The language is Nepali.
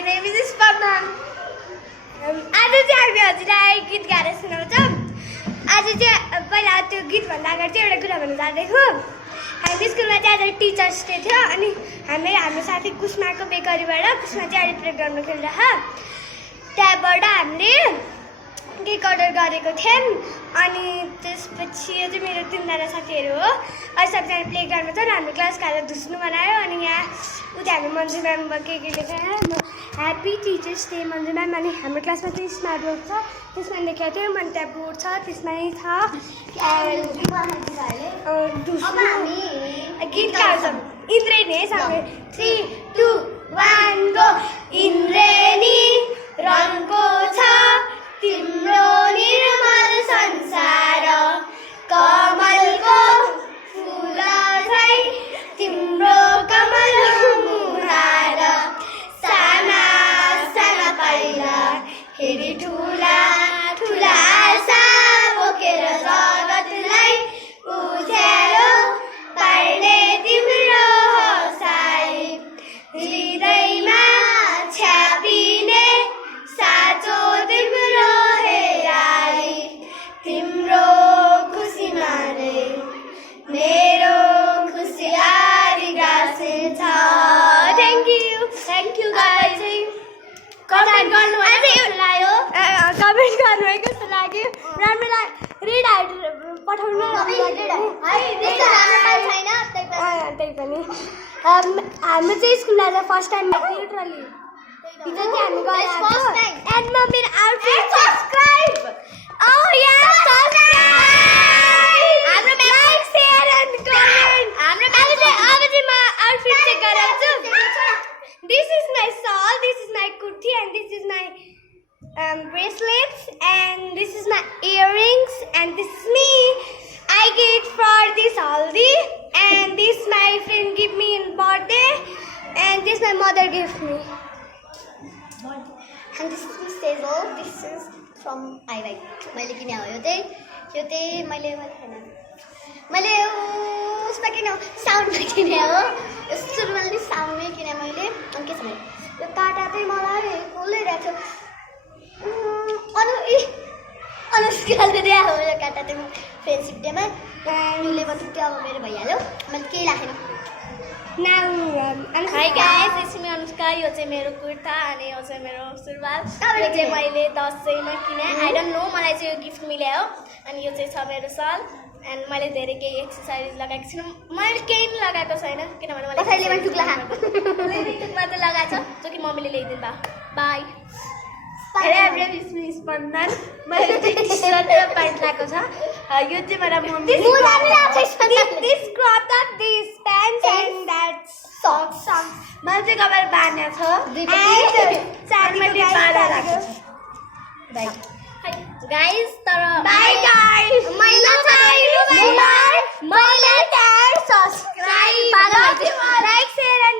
My name is Sparnan. आज चाहिँ हामी हजुरलाई गीत गाएर सुनाउँछौँ। आज चाहिँ पहिला त्यो गीतभन्दा अगाडि चाहिँ एउटा कुरा भन्न चाहन्छु। हामी स्कुलमा चाहिँ आज टिचर्स डे थियो अनि हाम्रो साथी कुस्माको बेकरीबाट कुस्मा चाहिँ अहिले प्रोग्राम खेलिरह त्यहाँबाट हामीले केक अर्डर गरेको थियौँ अनि त्यसपछि यो चाहिँ मेरो 3 जना साथीहरू हो। अहिले सबजना प्लेग्राउन्डमा छ र हाम्रो क्लास खाएर धुस्नु बनायो अनि यहाँ उता हामी मन्जु म्याम केक लेखेर happy teachers day Manju ma'am अनि हाम्रो क्लासमा चाहिँ स्मार्ट बोर्ड छ त्यसमा लेखेको थियो अनि त्यहाँ बोर्ड छ त्यसमै छ गीत गाउँछौँ इन्द्रेणी सबै 3 2 1 गो इन्द्रेणी रङको छ तिम्रो निर्मल संसार कमलको फुल झै तिम्रो कमल मुहार साना साना पाइला हेरी ठुला ठुला आशा बोकेर जगतलाई उज्यालो पार्ने तिम्रो हसाई हृदयमा छ्यापिने साँचो तिम्रो हेराई तिम्रो खुसी मारे मेरो खुसी आदि गाँसिन्छ। Thank you guys. कमेन्ट गर्नुभयो कमेन्ट गर्नुभयो कस्तो लाग्यो राम्रो रेड हाइट पठाउनु त्यही पनि हाम्रो चाहिँ स्कुलमा आज फर्स्ट टाइम लिटरली हिजो चाहिँ हामी गएर एन्डमा मेरो आउटफिट सब्सक्राइब हाम्रो लाइक शेयर एन्ड कमेन्ट हाम्रो अब चाहिँ म आउटफिट चेक गराउँछु। This is my shawl, this is my kurti and this is my bracelets and this is my earrings and this is me. I get for this haldi and this my friend give me in birthday and this my mother gave me. And this is Miss Tezo. This is from I मैले किने हो यो चाहिँ मैले उसमा किने साउन्डमा किने हो सुरुमा नि साउन्डमै किने मैले अनि के छ भने यो काटा चाहिँ मलाई बोलिरहेको थियो अनुष्काले दिया हो यो काटा चाहिँ फ्रेन्डसिप डेमा युले बटुट्यो अब मेरो भइहाल्यो मैले केही राखेन। Hi guys, this is me Anushka. यो चाहिँ मेरो कुर्ता अनि यो चाहिँ मेरो सुरुवाल यो चाहिँ मैले 10मा किने आई डोन्ट नो मलाई चाहिँ यो गिफ्ट मिल्यो अनि यो चाहिँ छ मेरो सल एन्ड मैले धेरै केही एक्सरसाइज लगाएको छु मैले केही पनि लगाएको छैन किनभने मलाई कसैले पनि टुक्ला टुक्ला चाहिँ लगाएको छ जो कि मम्मीले ल्याइदिनु भयो। By. Hello everyone, it's me Sparnan. मैले चाहिँ टी-सर्ट र प्यान्ट लगाएको छ यो चाहिँ मेरो mummy this crop top this pants and that socks मैले चाहिँ कपाल बाँधेको छ and साथीले बाँधा राखेको छ। guys तर Bye guys. मैले subscribe like share and